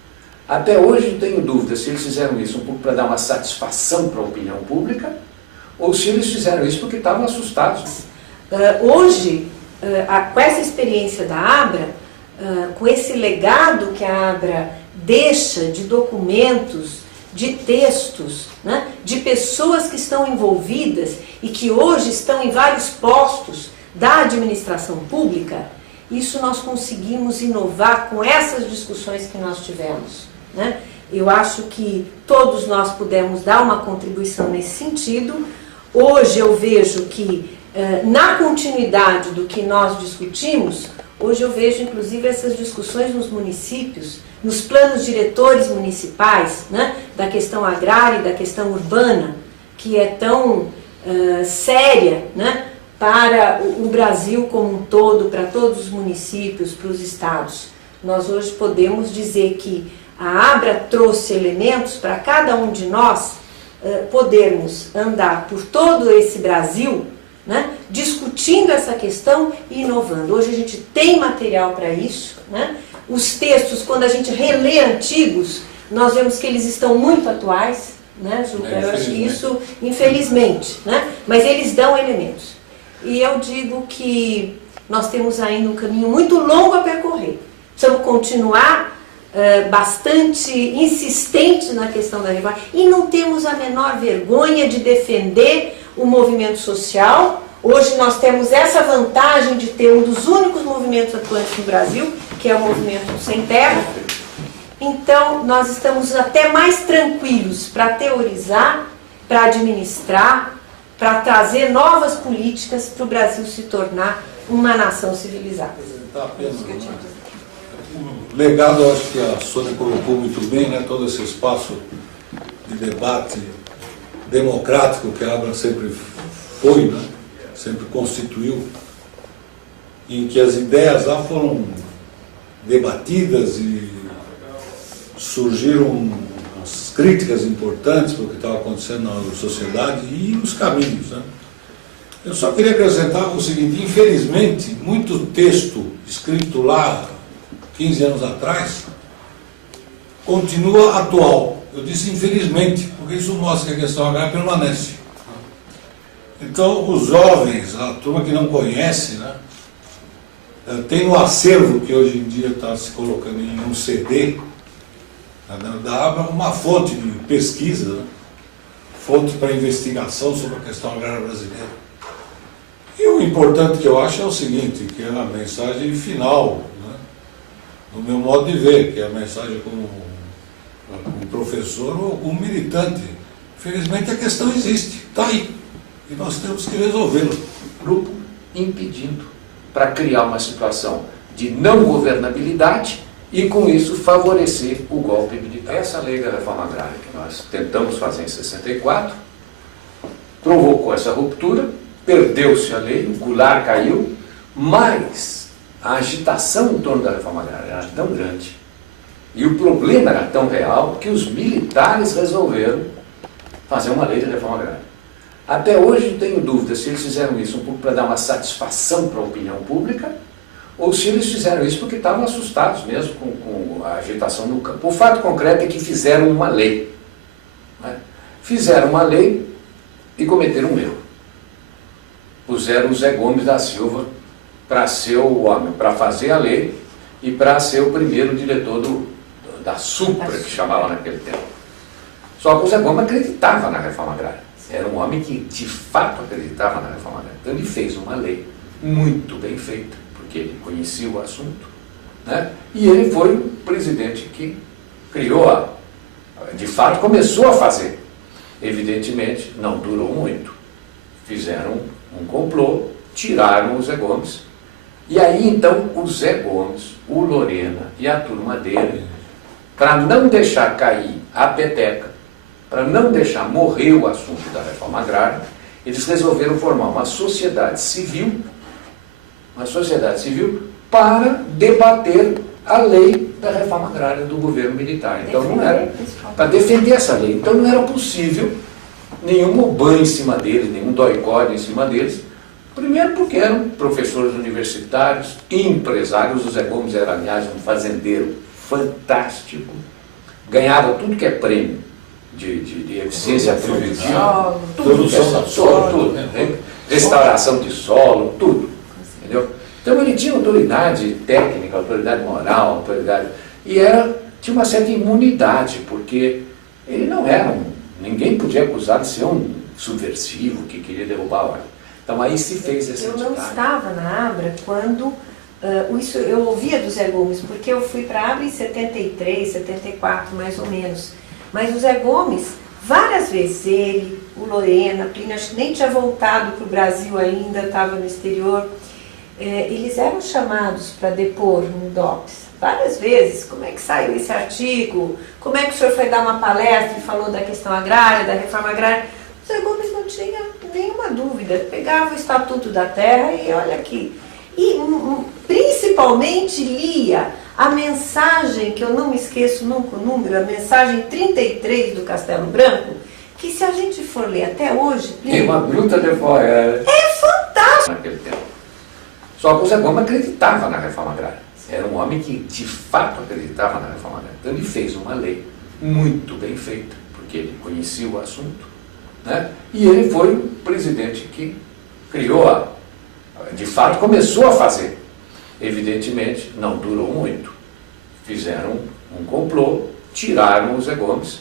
Até hoje não tenho dúvida se eles fizeram isso um pouco para dar uma satisfação para a opinião pública ou se eles fizeram isso porque estavam assustados. Hoje, com essa experiência da Abra, com esse legado que a Abra deixa de documentos, de textos, né, de pessoas que estão envolvidas e que hoje estão em vários postos da administração pública, isso nós conseguimos inovar com essas discussões que nós tivemos, né? Eu acho que todos nós pudemos dar uma contribuição nesse sentido. Hoje eu vejo que, na continuidade do que nós discutimos, hoje eu vejo inclusive essas discussões nos municípios, nos planos diretores municipais, né, da questão agrária e da questão urbana, que é tão séria, né, para o Brasil como um todo, para todos os municípios, para os estados. Nós hoje podemos dizer que a Abra trouxe elementos para cada um de nós podermos andar por todo esse Brasil, né, discutindo essa questão e inovando. Hoje a gente tem material para isso, né? Os textos, quando a gente relê antigos, nós vemos que eles estão muito atuais, né, Juca? Eu acho que isso, infelizmente, né? Mas eles dão elementos. E eu digo que nós temos ainda um caminho muito longo a percorrer. Precisamos continuar bastante insistentes na questão da reforma e não temos a menor vergonha de defender o movimento social. Hoje nós temos essa vantagem de ter um dos únicos movimentos atuantes no Brasil, que é o movimento Sem Terra. Então nós estamos até mais tranquilos para teorizar, para administrar, para trazer novas políticas para o Brasil se tornar uma nação civilizada. O legado, eu acho que a Sônia colocou muito bem, né, todo esse espaço de debate democrático que a Abra sempre foi, né, sempre constituiu, em que as ideias lá foram debatidas e surgiram as críticas importantes para o que estava acontecendo na sociedade e os caminhos, né? Eu só queria acrescentar o seguinte: infelizmente, muito texto escrito lá 15 anos atrás continua atual. Eu disse infelizmente, porque isso mostra que a questão agrária permanece. Então, os jovens, a turma que não conhece, né, tem no acervo que hoje em dia está se colocando em um CD, da ABRA, uma fonte de pesquisa, né? Fonte para investigação sobre a questão agrária brasileira. E o importante que eu acho é o seguinte, que é a mensagem final, né? No meu modo de ver, que é a mensagem como professor ou como militante. Felizmente a questão existe, está aí, e nós temos que resolvê-la. Grupo impedindo para criar uma situação de não governabilidade e, com isso, favorecer o golpe militar. Essa lei da reforma agrária que nós tentamos fazer em 64 provocou essa ruptura, perdeu-se a lei, o Goulart caiu, mas a agitação em torno da reforma agrária era tão grande e o problema era tão real que os militares resolveram fazer uma lei de reforma agrária. Até hoje não tenho dúvida se eles fizeram isso um pouco para dar uma satisfação para a opinião pública ou se eles fizeram isso porque estavam assustados mesmo com a agitação no campo. O fato concreto é que fizeram uma lei. Né? Fizeram uma lei e cometeram um erro. Puseram o Zé Gomes da Silva para ser o homem, para fazer a lei e para ser o primeiro diretor da Supra, que chamava naquele tempo. Só que o Zé Gomes acreditava na reforma agrária. Era um homem que de fato acreditava na reforma agrária. Então ele fez uma lei muito bem feita, porque ele conhecia o assunto, né? E ele foi o presidente que criou, de fato começou a fazer. Evidentemente não durou muito. Fizeram um complô, tiraram o Zé Gomes. E aí então o Zé Gomes, o Lorena e a turma dele, para não deixar cair a peteca, para não deixar morrer o assunto da reforma agrária, eles resolveram formar uma sociedade civil para debater a lei da reforma agrária do governo militar. Então não era para defender essa lei. Então não era possível nenhum banho em cima deles, nenhum dói-code em cima deles. Primeiro porque eram professores universitários, empresários. O Zé Gomes era, aliás, um fazendeiro fantástico. Ganhava tudo que é prêmio de eficiência produtiva, tudo, restauração de solo, tudo. Entendeu? Então ele tinha autoridade técnica, autoridade moral, autoridade. E tinha uma certa imunidade, porque ele não era ninguém podia acusar de ser um subversivo que queria derrubar a ordem. Então aí se fez essa Eu não estava na Abra quando isso eu ouvia do Zé Gomes, porque eu fui para a Abra em 73, 74 mais ou menos. Mas o Zé Gomes, várias vezes, ele, o Lorena, Plínio, acho que nem tinha voltado para o Brasil ainda, estava no exterior, eles eram chamados para depor no DOPS. Várias vezes, como é que saiu esse artigo, como é que o senhor foi dar uma palestra e falou da questão agrária, da reforma agrária. O Zé Gomes não tinha nenhuma dúvida, pegava o Estatuto da Terra e olha aqui. E principalmente lia a mensagem, que eu não me esqueço nunca o número, a mensagem 33 do Castelo Branco, que se a gente for ler até hoje... Tem uma bruta de fora. É fantástico! Naquele tempo. Só que o Zé Gomes acreditava na reforma agrária. Era um homem que de fato acreditava na reforma agrária. Então ele fez uma lei muito bem feita, porque ele conhecia o assunto, né? E ele foi o presidente que criou, de fato começou a fazer. Evidentemente não durou muito. Fizeram um complô, tiraram o Zé Gomes.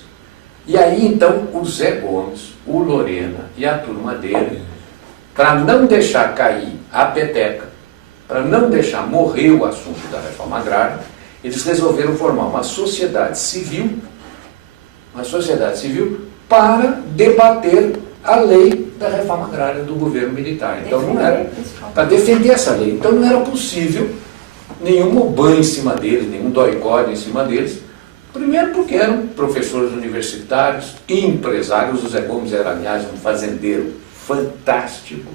E aí então o Zé Gomes, o Lorena e a turma dele, para não deixar cair a peteca, para não deixar morrer o assunto da reforma agrária, eles resolveram formar uma sociedade civil para debater a lei da reforma agrária do governo militar. Então não era para defender essa lei. Então não era possível nenhum banho em cima deles, nenhum dói-code em cima deles. Primeiro porque eram professores universitários, empresários. O Zé Gomes era, aliás, um fazendeiro fantástico.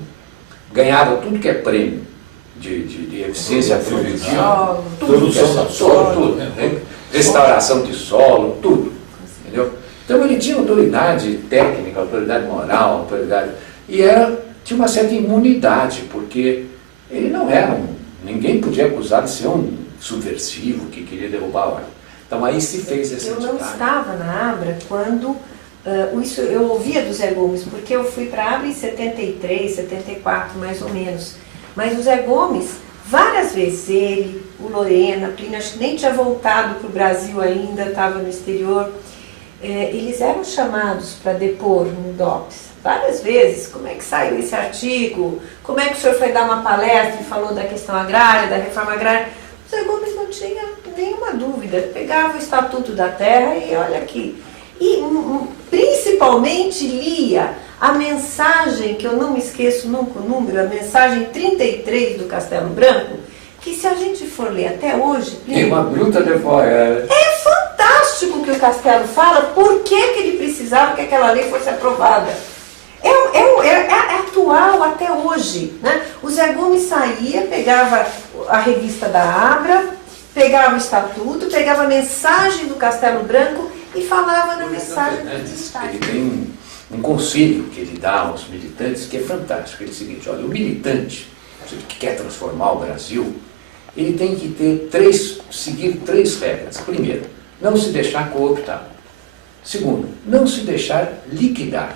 Ganhava tudo que é prêmio de eficiência produtiva, tudo, restauração de solo, tudo. Entendeu? Então ele tinha autoridade técnica, autoridade moral, autoridade. E tinha uma certa imunidade, porque ele não era ninguém podia acusar de ser um subversivo que queria derrubar a ordem. Então aí se fez essa Eu não estava na Abra quando isso eu ouvia do Zé Gomes, porque eu fui para a Abra em 73, 74 mais ou menos. Mas o Zé Gomes, Várias vezes ele, o Lorena, Plínio, acho que nem tinha voltado para o Brasil ainda, estava no exterior, eles eram chamados para depor no DOPS. Várias vezes, como é que saiu esse artigo, como é que o senhor foi dar uma palestra e falou da questão agrária, da reforma agrária. O Zé Gomes não tinha nenhuma dúvida, pegava o Estatuto da Terra e olha aqui. E principalmente lia a mensagem, que eu não me esqueço nunca o número, a mensagem 33 do Castelo Branco, que se a gente for ler até hoje... É uma bruta de fora. É fantástico o que o Castelo fala, por que ele precisava que aquela lei fosse aprovada. É atual até hoje, né? O Zé Gomes saía, pegava a revista da Abra, pegava o Estatuto, pegava a mensagem do Castelo Branco e falava na mensagem do Estado. Ele tem um conselho que ele dá aos militantes que é fantástico. Ele é o seguinte, olha, o militante que quer transformar o Brasil, ele tem que seguir 3 regras. Primeiro, não se deixar cooptar. Segundo, não se deixar liquidar.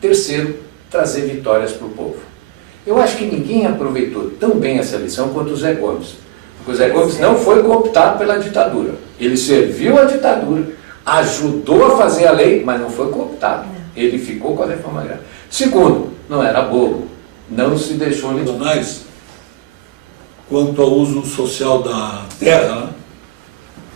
Terceiro, trazer vitórias para o povo. Eu acho que ninguém aproveitou tão bem essa lição quanto o Zé Gomes. Porque o Zé Gomes não foi cooptado pela ditadura. Ele serviu a ditadura, ajudou a fazer a lei, mas não foi cooptado. Ele ficou com a reforma agrária. Segundo, não era bobo. Não se deixou liquidar. Quanto ao uso social da terra, né,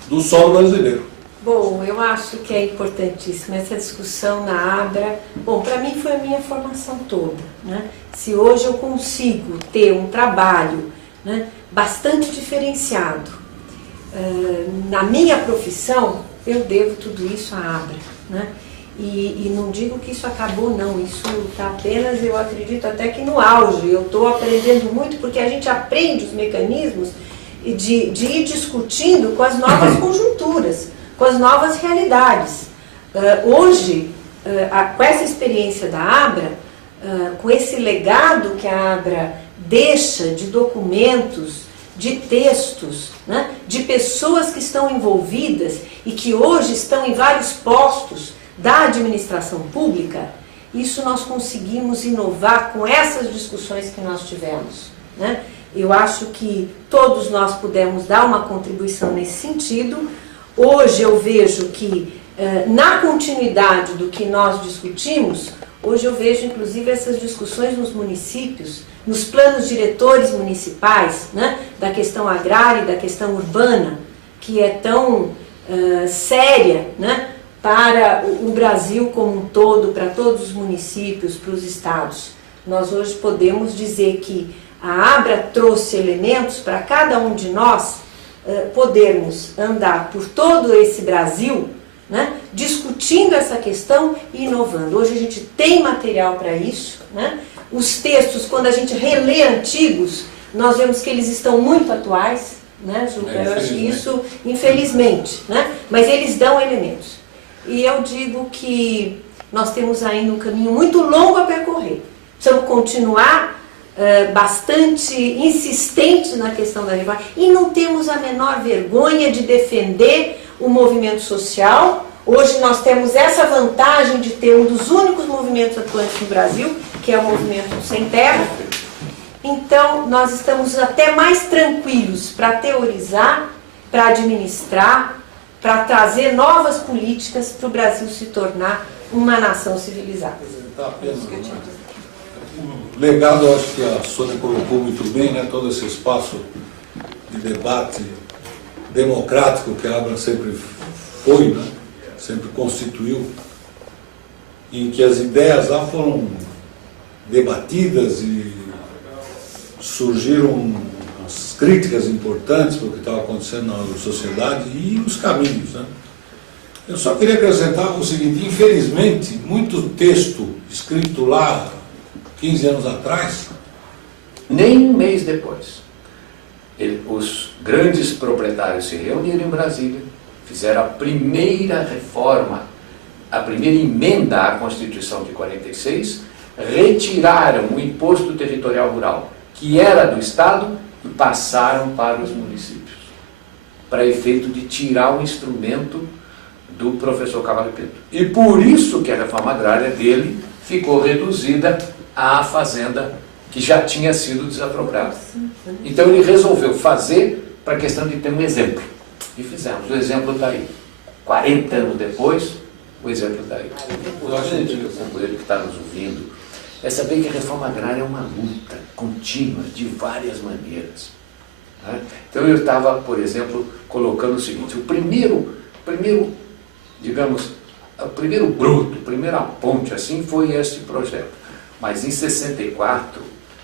do solo brasileiro. Bom, eu acho que é importantíssima essa discussão na Abra. Bom, para mim foi a minha formação toda, né? Se hoje eu consigo ter um trabalho, né, bastante diferenciado na minha profissão, eu devo tudo isso à Abra, né? E não digo que isso acabou, não. Isso está apenas, eu acredito, até que no auge. Eu estou aprendendo muito porque a gente aprende os mecanismos de ir discutindo com as novas conjunturas, com as novas realidades. Hoje, com essa experiência da Abra, com esse legado que a Abra deixa de documentos, de textos, né, de pessoas que estão envolvidas e que hoje estão em vários postos da administração pública, isso nós conseguimos inovar com essas discussões que nós tivemos, né? Eu acho que todos nós pudemos dar uma contribuição nesse sentido. Hoje eu vejo que, na continuidade do que nós discutimos, hoje eu vejo inclusive essas discussões nos municípios, nos planos diretores municipais, né, da questão agrária e da questão urbana, que é tão séria, né, para o Brasil como um todo, para todos os municípios, para os estados. Nós hoje podemos dizer que a Abra trouxe elementos para cada um de nós podermos andar por todo esse Brasil, né, discutindo essa questão e inovando. Hoje a gente tem material para isso, né? Os textos, quando a gente relê antigos, nós vemos que eles estão muito atuais, né, Juca? Eu acho que isso, infelizmente, né? Mas eles dão elementos. E eu digo que nós temos ainda um caminho muito longo a percorrer. Precisamos continuar bastante insistentes na questão da reforma e não temos a menor vergonha de defender o movimento social. Hoje nós temos essa vantagem de ter um dos únicos movimentos atuantes no Brasil, que é o movimento Sem Terra. Então nós estamos até mais tranquilos para teorizar, para administrar, para trazer novas políticas para o Brasil se tornar uma nação civilizada. O legado, eu acho que a Sônia colocou muito bem, né, todo esse espaço de debate democrático que a Abra sempre foi, né, sempre constituiu, em que as ideias lá foram debatidas e surgiram as críticas importantes para o que estava acontecendo na sociedade e os caminhos, né? Eu só queria acrescentar o seguinte: infelizmente, muito texto escrito lá 15 anos atrás, nem um mês depois, os grandes proprietários se reuniram em Brasília, fizeram a primeira reforma, a primeira emenda à Constituição de 46, retiraram o imposto territorial rural, que era do Estado, e passaram para os municípios, para efeito de tirar o instrumento do professor Cavallo Pinto. E por isso que a reforma agrária dele ficou reduzida à fazenda que já tinha sido desapropriado. Então ele resolveu fazer para a questão de ter um exemplo. E fizemos. O exemplo está aí. 40 anos depois, o exemplo está aí. O companheiro que está nos ouvindo é saber que a reforma agrária é uma luta contínua, de várias maneiras. Né? Então eu estava, por exemplo, colocando o seguinte, o primeiro digamos, o primeiro bruto, a primeira ponte assim foi este projeto. Mas em 64,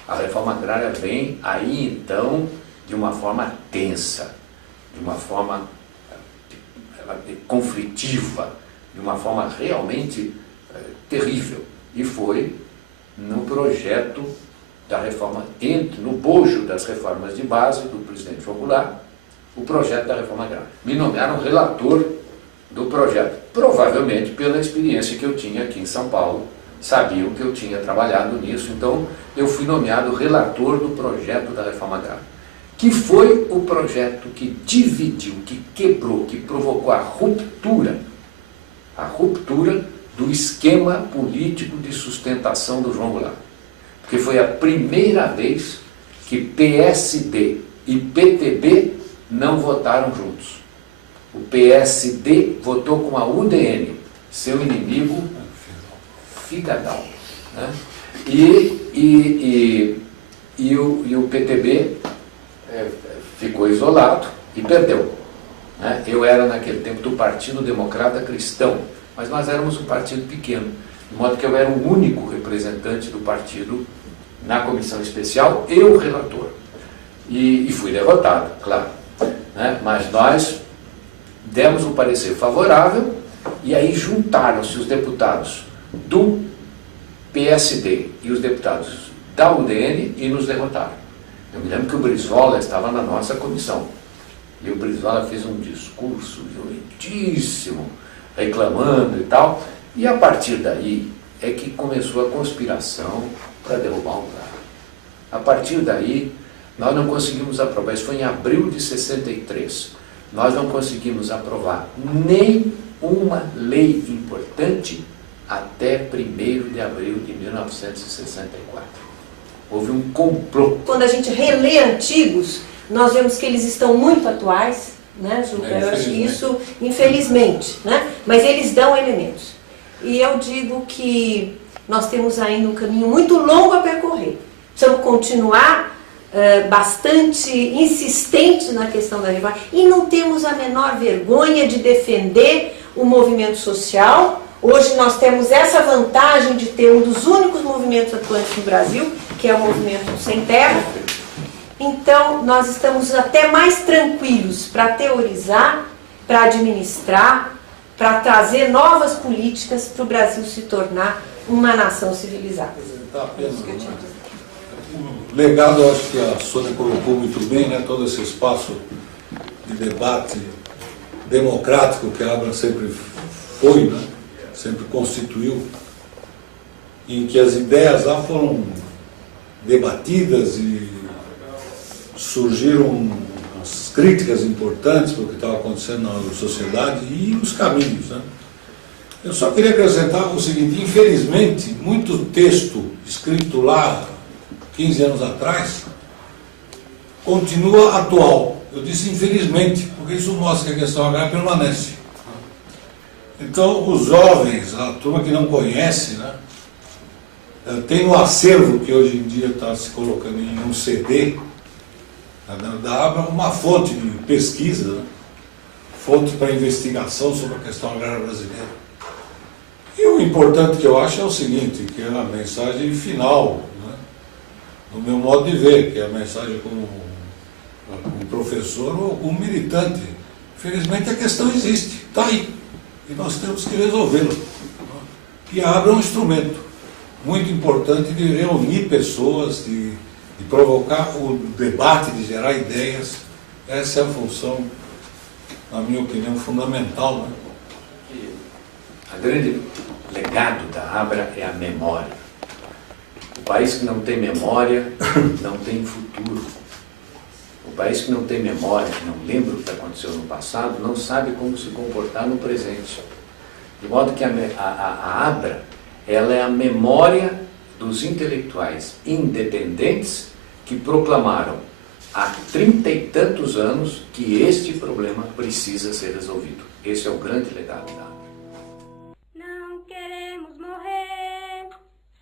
a reforma agrária vem aí então de uma forma tensa, de uma forma conflitiva, de uma forma realmente terrível. E foi no projeto da reforma, no bojo das reformas de base do presidente João Goulart, o projeto da reforma agrária. Me nomearam relator do projeto, provavelmente pela experiência que eu tinha aqui em São Paulo, sabiam que eu tinha trabalhado nisso, então eu fui nomeado relator do projeto da reforma agrária, que foi o projeto que dividiu, que quebrou, que provocou a ruptura do esquema político de sustentação do João Goulart. Porque foi a primeira vez que PSD e PTB não votaram juntos. O PSD votou com a UDN, seu inimigo Figadal. Né? E o PTB ficou isolado e perdeu. Né? Eu era, naquele tempo, do Partido Democrata Cristão, mas nós éramos um partido pequeno, de modo que eu era o único representante do partido na comissão especial e o relator. E fui derrotado, claro. Né? Mas nós demos um parecer favorável e aí juntaram-se os deputados do PSD e os deputados da UDN e nos derrotaram. Eu me lembro que o Brizola estava na nossa comissão e o Brizola fez um discurso violentíssimo, reclamando e tal, e a partir daí é que começou a conspiração para derrubar o Goulart. A partir daí nós não conseguimos aprovar, isso foi em abril de 63, nós não conseguimos aprovar nem uma lei importante até 1º de abril de 1964. Houve um complô. Quando a gente relê antigos, nós vemos que eles estão muito atuais, né, Juca? Eu acho que isso, infelizmente, né? Mas eles dão elementos. E eu digo que nós temos ainda um caminho muito longo a percorrer. Precisamos continuar bastante insistentes na questão da reforma e não temos a menor vergonha de defender o movimento social. Hoje nós temos essa vantagem de ter um dos únicos movimentos atuantes no Brasil, que é o movimento Sem Terra. Então nós estamos até mais tranquilos para teorizar, para administrar, para trazer novas políticas para o Brasil se tornar uma nação civilizada. O legado, eu acho que a Sônia colocou muito bem, né? Todo esse espaço de debate democrático que a Abra sempre foi, né? Sempre constituiu, em que as ideias lá foram debatidas e surgiram as críticas importantes para o que estava acontecendo na sociedade e os caminhos, né? Eu só queria acrescentar o seguinte: infelizmente, muito texto escrito lá 15 anos atrás continua atual. Eu disse infelizmente, porque isso mostra que a questão agrária permanece. Então, os jovens, a turma que não conhece, né, tem no acervo que hoje em dia está se colocando em um CD da Abra uma fonte de pesquisa, né, fonte para investigação sobre a questão agrária brasileira. E o importante que eu acho é o seguinte, que é a mensagem final, né, no meu modo de ver, que é a mensagem como professor ou como militante. Infelizmente a questão existe, está aí, e nós temos que resolvê-la. E a Abra é um instrumento muito importante de reunir pessoas, de provocar o debate, de gerar ideias. Essa é a função, na minha opinião, fundamental, né? O grande legado da Abra é a memória. O país que não tem memória não tem futuro. O país que não tem memória, que não lembra o que aconteceu no passado, não sabe como se comportar no presente. De modo que a Abra, ela é a memória dos intelectuais independentes que proclamaram há 30 e tantos anos que este problema precisa ser resolvido. Esse é o grande legado da AME. Não queremos morrer,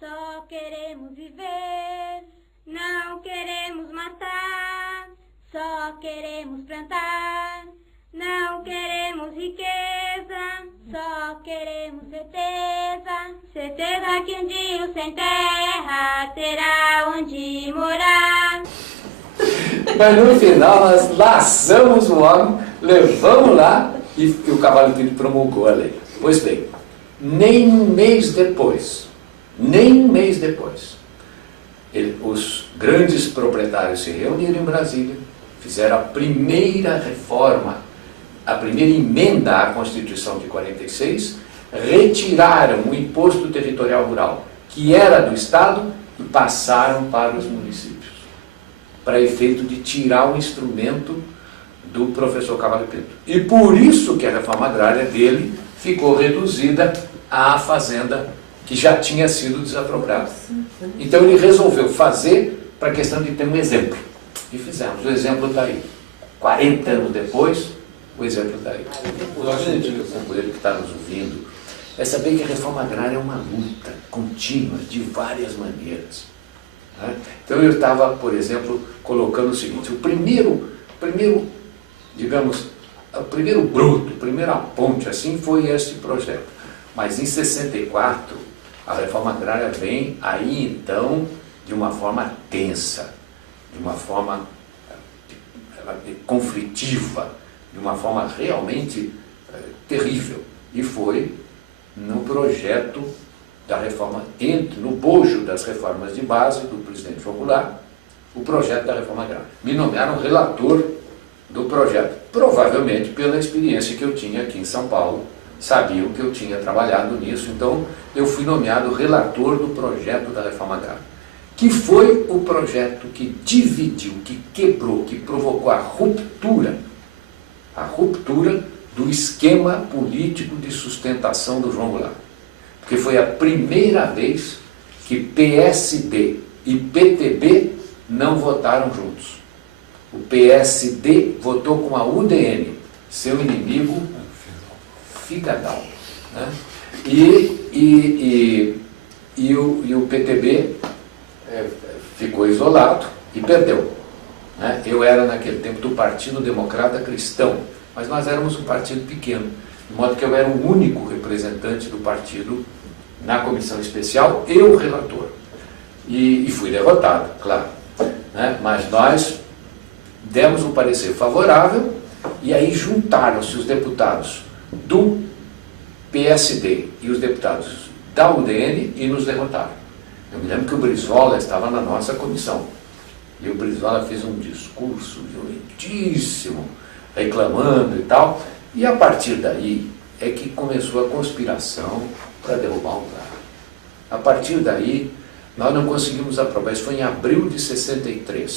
só queremos viver. Não queremos matar, só queremos plantar. Não queremos riqueza, só queremos certeza. Certeza que um dia o sem terra terá onde morar. Mas no final nós laçamos o homem, levamos lá e o Cavalo Pinto promulgou a lei. Pois bem, nem um mês depois, os grandes proprietários se reuniram em Brasília, fizeram a primeira reforma, a primeira emenda à Constituição de 46, retiraram o imposto territorial rural, que era do Estado, e passaram para os municípios, para efeito de tirar o instrumento do professor Cavalo Pinto. E por isso que a reforma agrária dele ficou reduzida à fazenda que já tinha sido desapropriada. Então ele resolveu fazer para a questão de ter um exemplo. E fizemos. O exemplo está aí. 40 anos depois, o exemplo está aí. O companheiro que está nos ouvindo é saber que a reforma agrária é uma luta contínua, de várias maneiras. Então eu estava, por exemplo, colocando o seguinte: o primeiro bruto, a primeira ponte assim foi este projeto. Mas em 64, a reforma agrária vem aí então de uma forma tensa, de uma forma conflitiva, de uma forma realmente terrível. E foi no projeto da reforma, no bojo das reformas de base do presidente João Goulart, o projeto da reforma agrária. Me nomearam relator do projeto, provavelmente pela experiência que eu tinha aqui em São Paulo, sabiam que eu tinha trabalhado nisso, então eu fui nomeado relator do projeto da reforma agrária, que foi o projeto que dividiu, que quebrou, que provocou a ruptura do esquema político de sustentação do João Goulart. Porque foi a primeira vez que PSD e PTB não votaram juntos. O PSD votou com a UDN, seu inimigo Figadal. Né? E o PTB ficou isolado e perdeu. Né? Eu era, naquele tempo, do Partido Democrata Cristão, mas nós éramos um partido pequeno, de modo que eu era o único representante do partido na comissão especial e o relator. E fui derrotado, claro. Né? Mas nós demos um parecer favorável e aí juntaram-se os deputados do PSD e os deputados da UDN e nos derrotaram. Eu me lembro que o Brizola estava na nossa comissão e o Brizola fez um discurso violentíssimo, reclamando e tal, e a partir daí é que começou a conspiração para derrubar o Goulart. A partir daí, nós não conseguimos aprovar, isso foi em abril de 63.